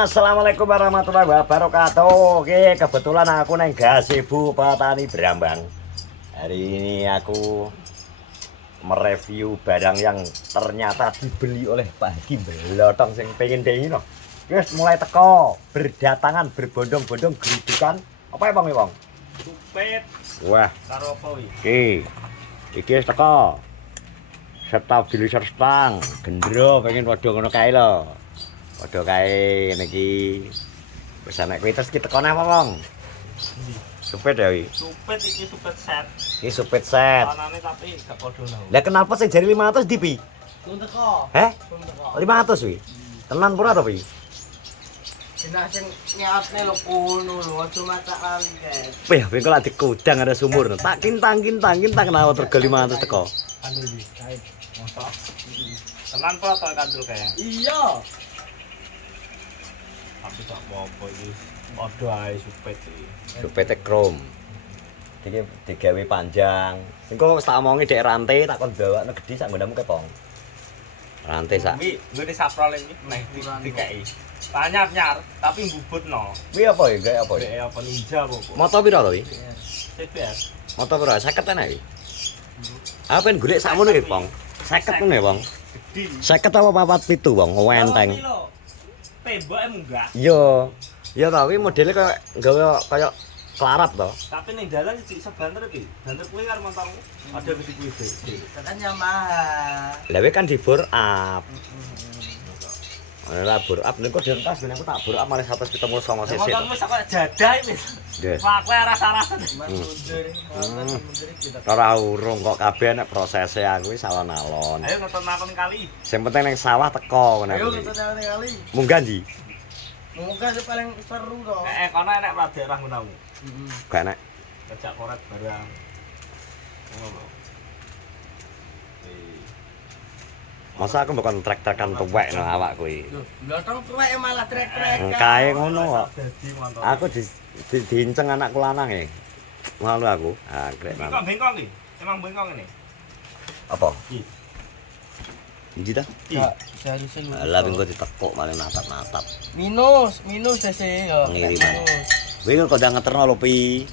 Assalamualaikum warahmatullahi wabarakatuh. Oke, kebetulan aku neng Gazebo Petani Brambang. Hari ini aku mereview barang yang ternyata dibeli oleh Pak Haji Belotong sing pengen dingin. Wis mulai teko, berdatangan berbondong-bondong gerudukan. Apa ya Bang? Bang? Supet. Wah, Karo apa wi? iki wis teko. Stabilizer stang, gendro pengen padha ngono kae lho. Padha kae ngene iki. Wis ana kuwi terus kita kono apa, Bang? Supet ya wi. Supet iki supet set. Iki supet set. Warnane tapi gak padha nang. Lah kenapa sing jari 500 di pi? Kun teko. Heh? Kun teko. 500 wi. Tenan pura to pi? Dina sing nyaatne lho kono lho, aja macak lali guys. Wih, ben kok lak dikudang ada sumur. Tak kintang kenapa tergal 500 teko. Kandel iki, kae. Mosok. Tenan pura to kandel kae. Iya. Tapi tak apa iki. Padha ae supet iki. Supete krom. Iki digawe panjang. Engko tak omongi dek rantai tak kon bawakno gedhi sak nggonmu kepong. Rantai sak. Wi, ngene saprol iki neh dikeki. Tanyar-nyar tapi mbubutno. Kuwi apa ya? Gawe apa ya? Dek apa ninja apa? Moto piro to wi? CBR. Moto piro? 50 enak iki. Apa pengen golek sakmono iki, Bang? 50 ngono ya, Bang? Gede. 50 apa 47, Bang? Enteng. Temboknya munggah. Iya. Ya ta kuwi modele kaya gawe kaya klarap to. Tapi ning dalan iki iso banter iki. Banter kuwi karo motormu. Ada gede kuwi gede. Kan Yamaha. Lah kan dibor up. Ora bor up niku direntas ben aku tak bor up malah 179 cc. Motormu sak kaya jadah iki wis. Nggih. Wah, kowe rasa-rasa. Ora urung kok kabeh nek prosese aku wis alon-alon. Ayo nonton aku ning kali. Sing penting ning sawah teko ngono Ayo kuwi. kita jalan kali. Munggah ndi? Moga sing paling seru to. Kono enek plat daerah gunamu. Gak enak. Kejak koret barang. Ngono. Masa aku bukan trek-trekan tuwek no awak kuwi. Blotong tuwek malah trek-trek. Kae ngono kok. Dadi motor. Aku diinceng anakku lanang e. Malu aku. Ah, krek malu. Bengkong iki. Emang bengkong ini. Apa? Iki. Inji ta? Enggak, seriusan. Lah engko ditekuk malah natap-natap. Minus DC ya. Pengiriman. Kuwi kok ndang ngeterno lho pi.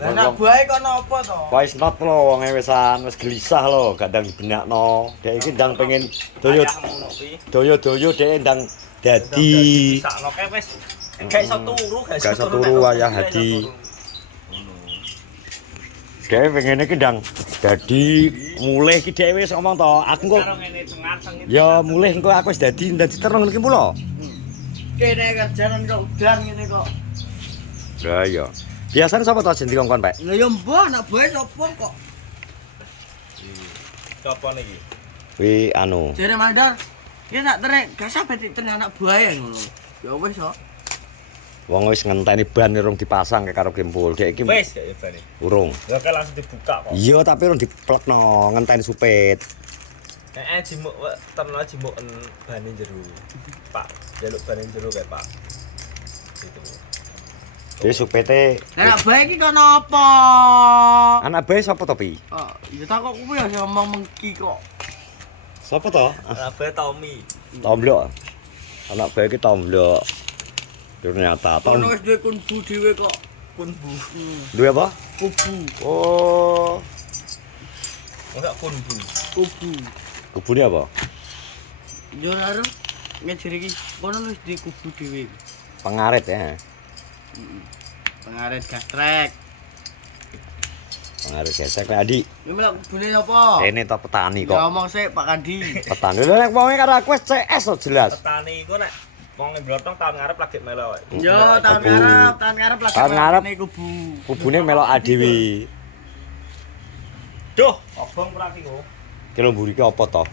Lah nak buahe kok napa to? Wis not lho wong wisan wis gelisah lho, gandang dibenakno. Dek iki ndang pengen doyo-doyo dek ndang dadi. Sakno kae wis gak iso turu, Gak iso turu ayah Hadi. Dek pengen iki ndang dadi mulih iki dek wis ngomong to, aku kok karo ngene cengar-ceng iki. ya mulih engko aku wis dadi terong iki pula. Kene kerjaan kok udan ngene kok. Lah iya. Biasane sapa to sing dikongkon, Pak? Lah ya mbah nak buahe sapa kok? Sopo niki? Kuwi anu, Jere mandar. Ki nak trek gak sampe ternyata anak buahe ngono. Ya wis kok. wong wis ngenteni ban urung dipasang karo Kempul. Dek iki Wis ya bane. urung. Ya kae langsung dibuka kok. Iya, tapi urung diplekno, ngenteni supit. Jimuk terno jimuken bane jero. Pak, jaluk bane jero kae, Pak. Itu. Jadi supete Lah nak buahe iki kok napa? anak bae sapa to, Pi? Oh, ya tak kok kuwi ya ngomong mengki kok. Sapa to? Abe Tommy. Tomblok. Anak bae iki tomblok. Ternyata Kono wis duwe kunbu dhewe kok. Kunbu. duwe apa? Kubu. Oh, Ora kunbu. Kubu. kubune apa? Yo karo ngejere iki kono wis duwe kubu dhewe. Pengarit ya. Pengaret gastrek. Pengarit gesek Pak Adi. Yo melok kubune apa? Kene to petani Ya kok. omong sik Pak Kandi. Petani lho nek wonge karo aku wis CS to jelas. Petani iku nek wong blotong tahun ngarep lagi melo. Yo tahun ngarep lagi. Tahun ngarep. Kubu. Kubune melok adewe. Duh, obong ora ki kok. Kilo mburi ki apa to?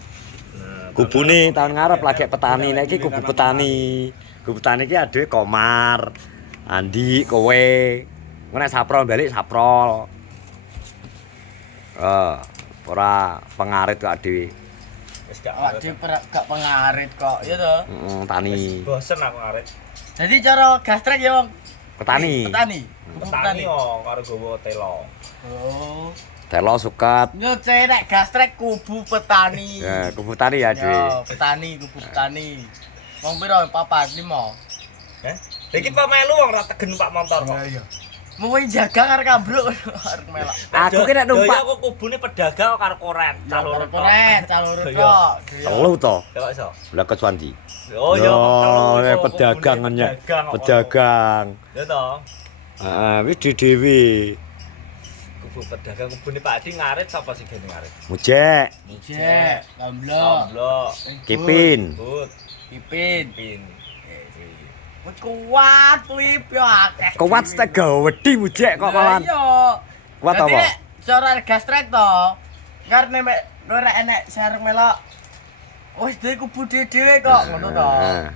Kubune tahun ngarep lagi petani, nek iki kubu petani. Kubu petani iki adewe Komar. Andi kowe. Engko nek saprol balik saprol. Ora pengarit kok dhewe. Wis gak Awak dhewe gak pengarit kok, ya to. Heeh, tani. bosen aku ngarit. Jadi cara gastrek ya wong Petani. petani. Kubu Petani yo karo gowo telo. Oh. Telo suket. Yo nek gastrek kubu petani. Ya, kubu tani ya, Yo, dhewe. petani, kubu petani. Wong piro? 4, 5. Iki pamelu wong ora tegen numpak motor kok. Iya. Mau jaga karo kabruk arep melok. Aku ki nek numpak aku kubune pedagang karo koret, calon Koret, calon tok. telu to. Ya kok iso. Lah kesuandi. Oh iya, Yo, pedagangannya. Pedagang. Ya toh. Heeh, wis di dhewe. Kubu pedagang kubune Pak Adi ngarit sapa sing gene ngarit? Mujek, Cek, kamblok, Blok, Kipin. but, pipin. pin. Wis kuat klip yo akeh. Kuat setega wedi mujek kok malah. Iya. Kuat Dadi, apa? cara gastrek to. Karena mek ora enek sareng melok. Wis duwe kubu dhewe kok ngono to. Nah.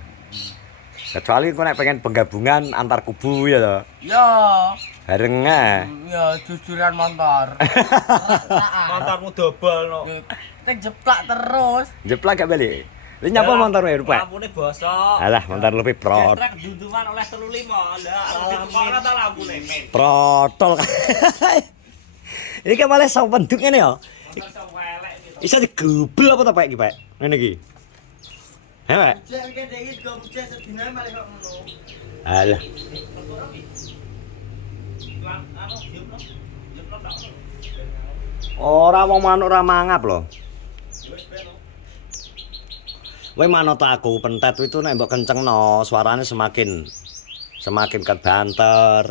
Kecuali kok nek pengen penggabungan antar kubu ya to. Yo. Bareng ah. Ya jujuran motor. Motormu dobol no. Tek jeplak terus. Jeplak gak balik. Lu nyapa motor wae rupa. Lampune bosok. Alah, motor lebih prot. Trek dunduman oleh 35. Lah, dikokno ta lampune men. Protol. Ini kan malah sawo bentuk ngene ya. Motor sok elek gitu. Bisa digubel apa ta Pak iki, Pak? Ngene iki. He, Pak. Jek iki dhewe go mujek sedina malah kok ngono. Alah. Anu diem no. Diem no tak. Ora wong manuk ora mangap lho. Wis ben no. Kowe manut aku pentet itu nek mbok kencengno, suarane semakin kebanter.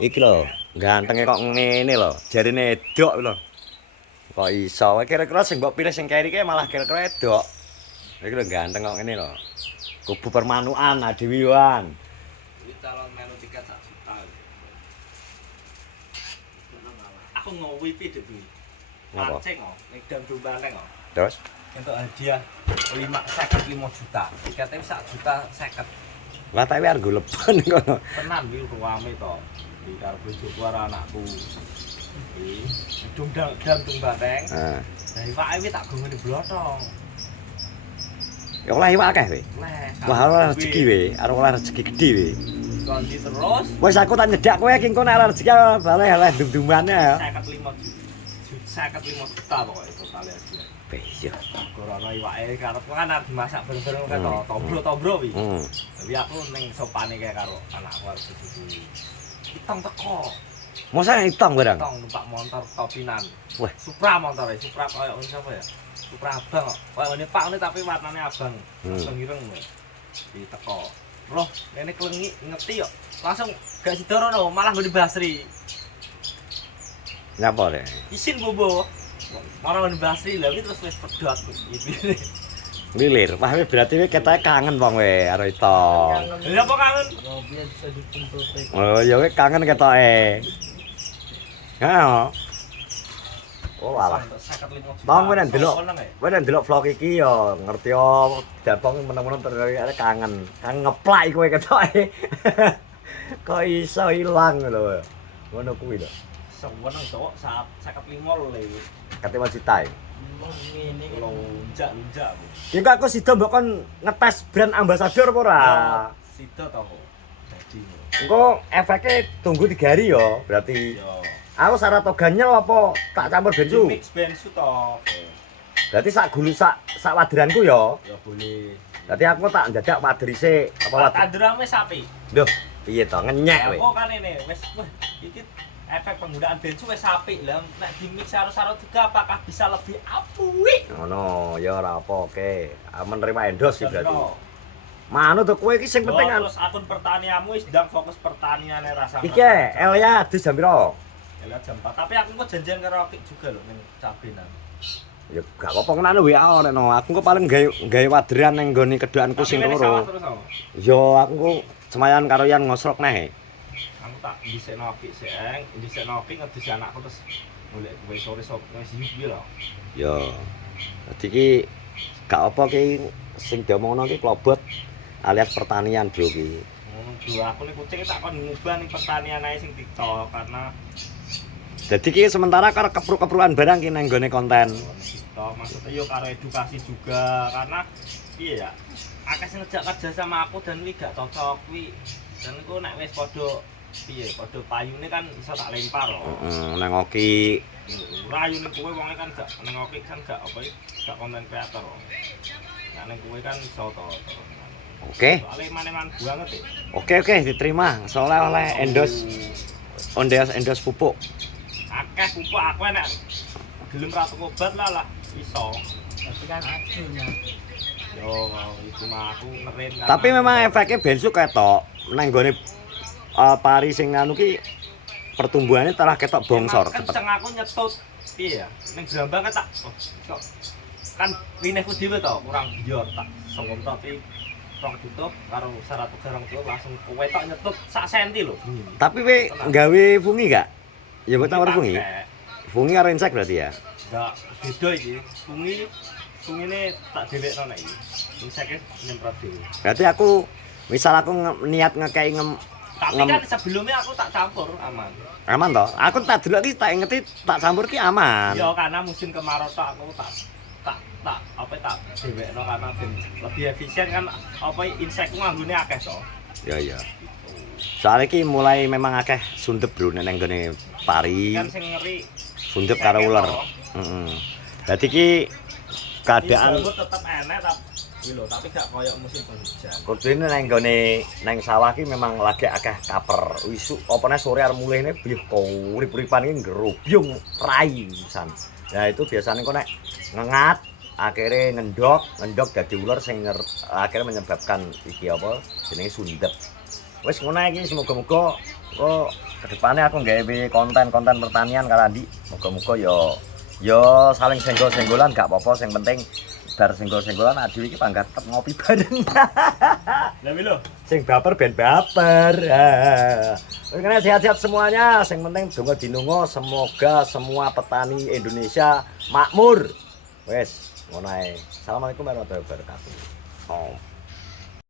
Iki lho, gantenge kok ngene lho, jarine edok lho. Kok iso? Kowe kira-kira sing mbok pilih sing keri ki malah kira-kira edok. Iki lho ganteng kok ngene lho. Kubu permanukan Adiwiwan. Iki calon melu tiket 1 juta. Aku ngowipi dek kuwi. Ngapa? Mancing kok, ning dam dombane kok. Terus Untuk hadiah 55 juta. Tiketnya 1 juta 50. lah tapi argo lebon kono. Tenan iki ruame to. Di karo bojoku karo anakku. Iki dundang gantung bateng. Heeh. Lah iwake wi tak gongone blothong. Ya olah iwak akeh we. Les. Wah, ora rezeki we, arep olah rezeki gedhe we. Kondi terus Wis aku tak nyedak kowe iki engko nek ora rezeki balik dum-dumane ya. 55 juta pokoknya totalnya hadiah. Iya. Corona iwake karep kan arep dimasak bareng-bareng kae to, Hmm. tombro wi. Hmm. Tapi aku ning sopane kae karo anakku arep dudu. Itong teko. Masa hitam barang? Tong numpak motor topinan. Wah. Supra motornya, Supra koyo ngono sapa ya? Supra abang kok. Koyo ngene Pak ngene tapi warnane abang. Abang ireng lho. Di teko. Loh, ngene klengi ngerti kok. Langsung gak sidorono, malah nggo di Basri. Nyapa le? Isin bobo. Malah nggo di Basri lha iki terus wis pedhot iki. Lilir. Wah, berarti we ketoke kangen wong we karo itu. Lha apa kangen? Oh, biar bisa dikumpulkan. Oh, ya we kangen ketoke. Ha. Oh, alah. 55 juta. Bang, kowe nek ndelok. Seneng ya? Kowe nek ndelok vlog iki ya ngerti yo jabong meneng-meneng terus kangen. Kangen ngeplak kowe ketoke. Kok iso ilang lho. Ngono kuwi lho. Seneng cowok saat 55 le. Kate wajita. Ngene iki. Lunjak. Ki kok aku sida mbok kon ngetes brand ambassador apa ora? Sida to kok. Jadi. Engko efeknya tunggu 3 hari yo, berarti. Yo. Aku Saratoga nyel apa tak campur bensu? Mix bensu to. Berarti sak gulu sak wadiranku yo. Ya boleh. Berarti aku tak ndadak wadri sik apa wadir. Tandrame sapi. Duh, piye to ngenyek we. Aku kan ini wis wah iki efek penggunaan bensu wis sapi. Lah nek di mix karo juga apakah bisa lebih apik? Ngono, ya ora apa oke. Menerima endorse sih berarti. Manut to kowe iki sing penting kan. Terus akun pertanianmu wis ndang fokus pertaniane rasa. Iki Elia adus jam piro? Ya jam 4. Tapi aku kok janjian karo Apik juga lho ning Cabenan. Ya gak apa-apa ngono WA nek no. Aku kok paling gawe wadiran ning nggone kedokanku sing loro. Yo aku kok semayan karo yang ngosrok neh. Aku tak dhisikno Apik sik, dhisikno Apik ngedis anakku terus golek kowe sore-sore wis yubi lho. Yo. Dadi iki gak apa ki sing diomongno ki klobot alias pertanian bro ki. Dua aku nih kucing tak kon ngubah nih pertanian aja sing TikTok karena Jadi ki sementara karo kepruk-keprukan barang ki nang nggone konten. TikTok maksudnya yo karo edukasi juga karena iya ya akeh sing ngejak kerja sama aku dan wi gak cocok wi dan iku nek wis padha piye padha payune kan iso tak lempar loh. Heeh, nang oki. Rayune kowe wonge kan gak nang oki kan gak apa gak konten kreator. Nah ning kowe kan iso to. Oke. Soalnya eman-eman banget ya. Oke, diterima. Soalnya oleh endos pupuk. Akeh pupuk aku enak. Gelem ratu obat lah iso. Tapi kan adunya. Yo, itu mah aku ngerin. Tapi memang efeknya bensu ketok. Nang gone pari sing anu ki pertumbuhannya telah ketok bongsor cepet. Kenceng aku nyetut. Piye ya? Ning Jombang kan tak kok kan winehku dhewe to, kurang biyor tak songom tapi rong tutup karo 100 garong tutup langsung kowe tok nyetut sak senti lho. Tapi we nggawe fungi gak? Ya buat tawar fungi. Fungi karo insek berarti ya. Enggak beda iki. Fungine tak dhelekno nek iki. Inseke nyemprot dhewe. Berarti aku misal aku niat ngekei Tapi kan sebelumnya aku tak campur aman. aman toh. Aku tak dulu ki tak ingeti tak campur ki aman. Iya karena musim kemarau tok aku tak dewekno karena ben lebih efisien kan apa insekku nganggone akeh to. Ya. Soalnya ki mulai memang akeh sundep bro neng gone pari. Kan sing ngeri Sundep karo ular. Heeh. Dadi ki keadaan tetep enek tapi gak koyo musim penghujan. kudune neng gone neng sawah ki memang lagi akeh kaper. Isu opone sore arep mulihne bih urip-uripan ki ngerubyung rai pisan. Nah itu biasanya kok nek ngengat akhirnya ngendok dadi ular sing akhirnya menyebabkan iki apa jenenge sundep. Wis ngono iki semoga-moga kok kedepannya aku nggawe konten-konten pertanian karo Andi. Moga-moga ya saling senggol-senggolan gak apa-apa sing penting bar senggol-senggolan adewe iki pangkat tetep ngopi bareng. Lah lho. Sing baper ben baper. Wis kena sehat-sehat semuanya. Sing penting donga dinungo semoga semua petani Indonesia makmur. Wes, ngono ae. Assalamualaikum warahmatullahi wabarakatuh. Oh.